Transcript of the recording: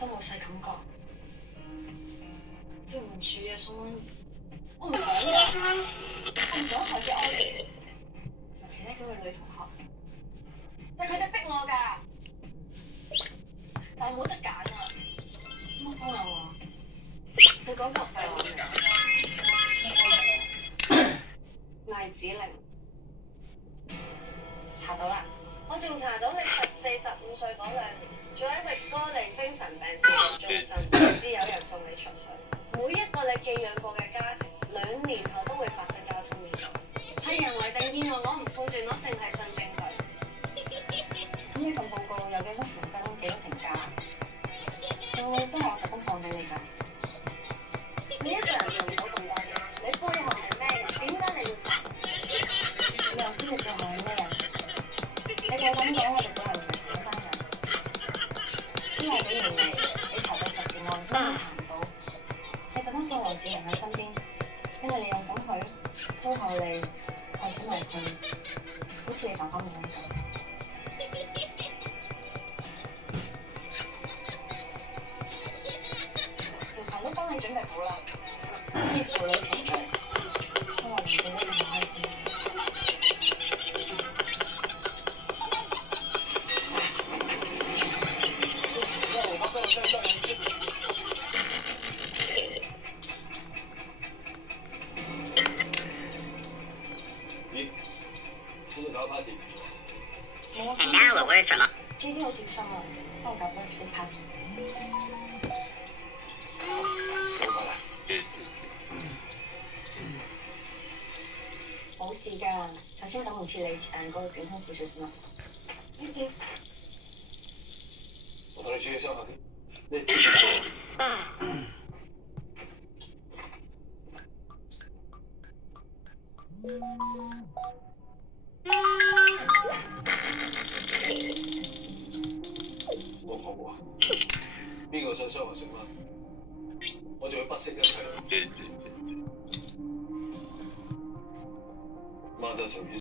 得冇晒感覺，對唔住啊，宋安，我唔想㗎，我唔想害死安妮，尤其呢幾位女同學，係佢哋逼我㗎，但係冇得揀啊，乜幫我？佢講個廢話未？黎子玲查到啦，我仲查到你14、15歲嗰2年，仲喺域哥利精神病治療中心，唔知有人送你出去。每一個你寄養過嘅家庭，2年後都會發生交通意外，係人為定意外，攞唔判斷，攞淨係信證據。咁呢份報告有幾多成真，幾多成假？都係我特登放俾你㗎。你一個人做唔到咁多嘢，你背後係咩人？點解你要查？你又知你背後係咩人？你夠膽講我哋背後唔係同一班人？因為幾年嚟，你查到10件案都未查唔到，你特登放羅志仁喺身邊，因為你又等佢，到後嚟害死埋佢，好似你爸爸冇咁。條牌都幫你準備好啦，啲父女程序，希望你做得更開心。咦？今日搞 party？ And now a word from JD 好貼心啊，幫我搞 birthday party。收翻啦。冇事㗎，頭先等唔切你嗰個短胸褲小心啦。我同你處理相下先。你接住我冇啊！邊個想傷害成蚊？我仲要不惜一切。媽就隨便。